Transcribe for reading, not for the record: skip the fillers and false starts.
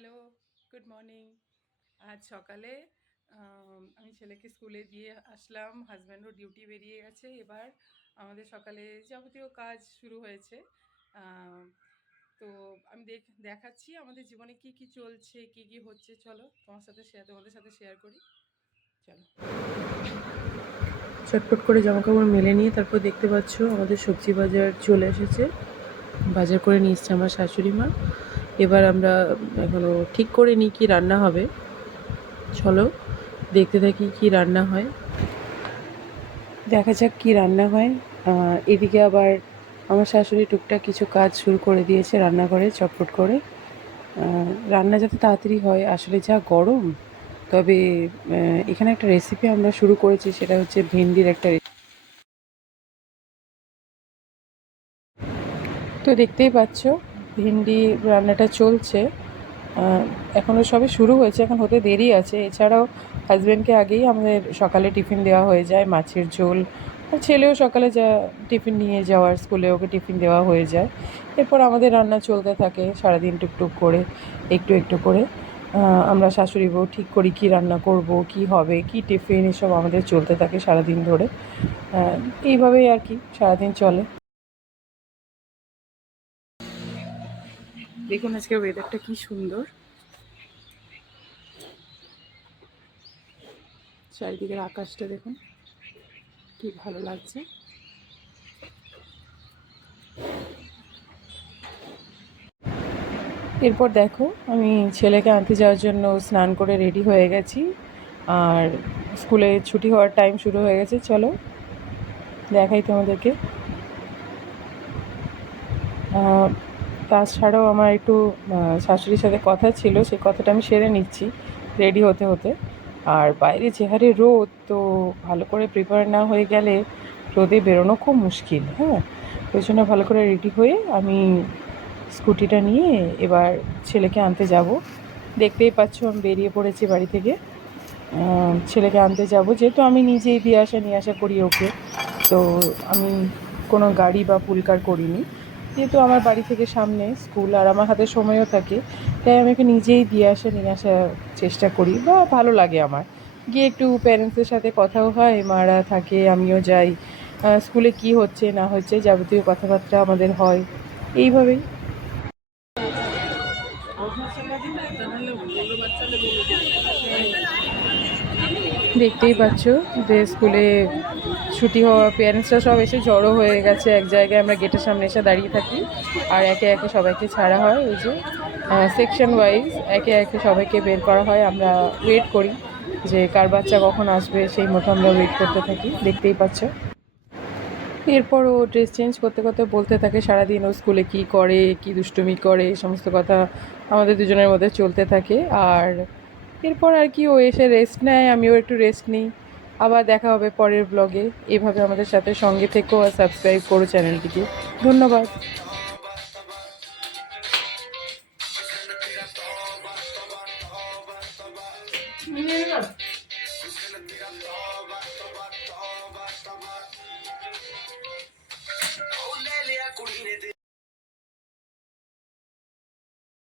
Hello, good morning. আজ সকালে আমি ছেলেকে স্কুলে দিয়ে আসলাম। হাজব্যান্ডও ডিউটি বেরিয়ে গেছে। এবার আমাদের সকালে যাবতীয় কাজ শুরু হয়েছে। আম, তো আমি দেখাচ্ছি আমাদের জীবনে কি কি চলছে, কি কি হচ্ছে। চলো তোমাদের সাথে শেয়ার করি। চলো, চটপট করে জামাকাপড় মেলে নিয়ে তারপর দেখতে পাচ্ছ আমাদের সবজি বাজার চলে এসেছে। বাজার করে নিয়ে এসছে আমার শাশুড়ি মা। এবার আমরা এখনও ঠিক করে নিই কী রান্না হবে। চলো দেখতে থাকি কি রান্না হয়, দেখা যাক কি রান্না হয়। এদিকে আবার আমার শাশুড়ি টুকটাক কিছু কাজ শুরু করে দিয়েছে রান্নাঘরে চটপট করে। রান্না যাতে তাড়াতাড়ি হয়, আসলে যা গরম। তবে এখানে একটা রেসিপি আমরা শুরু করেছি, সেটা হচ্ছে ভেন্ডির একটা তো দেখতেই পাচ্ছ ভেন্ডি রান্নাটা চলছে। এখনও সবে শুরু হয়েছে, এখন হতে দেরি আছে। এছাড়াও হাজব্যান্ডকে আগেই আমাদের সকালে টিফিন দেওয়া হয়ে যায়, মাছের ঝোল। আর ছেলেও সকালে যা টিফিন নিয়ে যাওয়ার, স্কুলে ওকে টিফিন দেওয়া হয়ে যায়। এরপর আমাদের রান্না চলতে থাকে সারাদিন টুকটুক করে, একটু একটু করে। আমরা শাশুড়ি বউ ঠিক করি কী রান্না করব, কি হবে, কি টিফিন, এসব আমাদের চলতে থাকে সারাদিন ধরে। এইভাবেই আর কি সারাদিন চলে। দেখুন আজকে ওয়েদারটা কি সুন্দর, চারিদিকের আকাশটা দেখুন কি ভালো লাগছে। এরপর দেখো আমি ছেলেকে আনতে যাওয়ার জন্য স্নান করে রেডি হয়ে গেছি, আর স্কুলে ছুটি হওয়ার টাইম শুরু হয়ে গেছে। চলো দেখাই তোমাদেরকে। তাছাড়াও আমার একটু শাশুড়ির সাথে কথা ছিল, সেই কথাটা আমি সেরে নিচ্ছি রেডি হতে হতে। আর বাইরে যে হারে রোদ, তো ভালো করে প্রিপেয়ার না হয়ে গেলে রোদে বেরোনো খুব মুশকিল। হ্যাঁ, ওই জন্য ভালো করে রেডি হয়ে আমি স্কুটিটা নিয়ে এবার ছেলেকে আনতে যাব। দেখতেই পাচ্ছ আমি বেরিয়ে পড়েছি বাড়ি থেকে। ছেলেকে আনতে যাব, যেহেতু আমি নিজেই দিয়ে নিয়ে আসা করি ওকে। তো আমি কোনো গাড়ি বা পুলকার করিনি, যেহেতু আমার বাড়ি থেকে সামনে স্কুল আর আমার হাতে সময়ও থাকে। তাই আমি ওকে নিজেই দিয়ে নিয়ে আসার চেষ্টা করি, বা ভালো লাগে আমার। গিয়ে একটু প্যারেন্টসদের সাথে কথাও হয়, মারা থাকে, আমিও যাই। স্কুলে কি হচ্ছে না হচ্ছে যাবতীয় কথাবার্তা আমাদের হয় এইভাবেই। দেখতেই পাচ্ছ যে স্কুলে ছুটি হওয়া পেরেন্টসরা সব এসে জড়ো হয়ে গেছে এক জায়গায়। আমরা গেটের সামনে এসে দাঁড়িয়ে থাকি, আর একে একে সবাইকে ছাড়া হয়। এই যে সেকশন ওয়াইজ একে একে সবাইকে বের করা হয়। আমরা ওয়েট করি যে কার বাচ্চা কখন আসবে, সেই মতো আমরা ওয়েট করতে থাকি। দেখতেই পাচ্ছ। এরপর ও ড্রেস চেঞ্জ করতে করতে বলতে থাকে সারাদিন ও স্কুলে কী করে, কী দুষ্টুমি করে, সমস্ত কথা আমাদের দুজনের মধ্যে চলতে থাকে। আর এরপর আর কি ও এসে রেস্ট নেয়, আমিও একটু রেস্ট নিই। আবার দেখা হবে পরের ব্লগে। এভাবে আমাদের সাথে সঙ্গে থেকো আর সাবস্ক্রাইব করো চ্যানেলটিকে। ধন্যবাদ।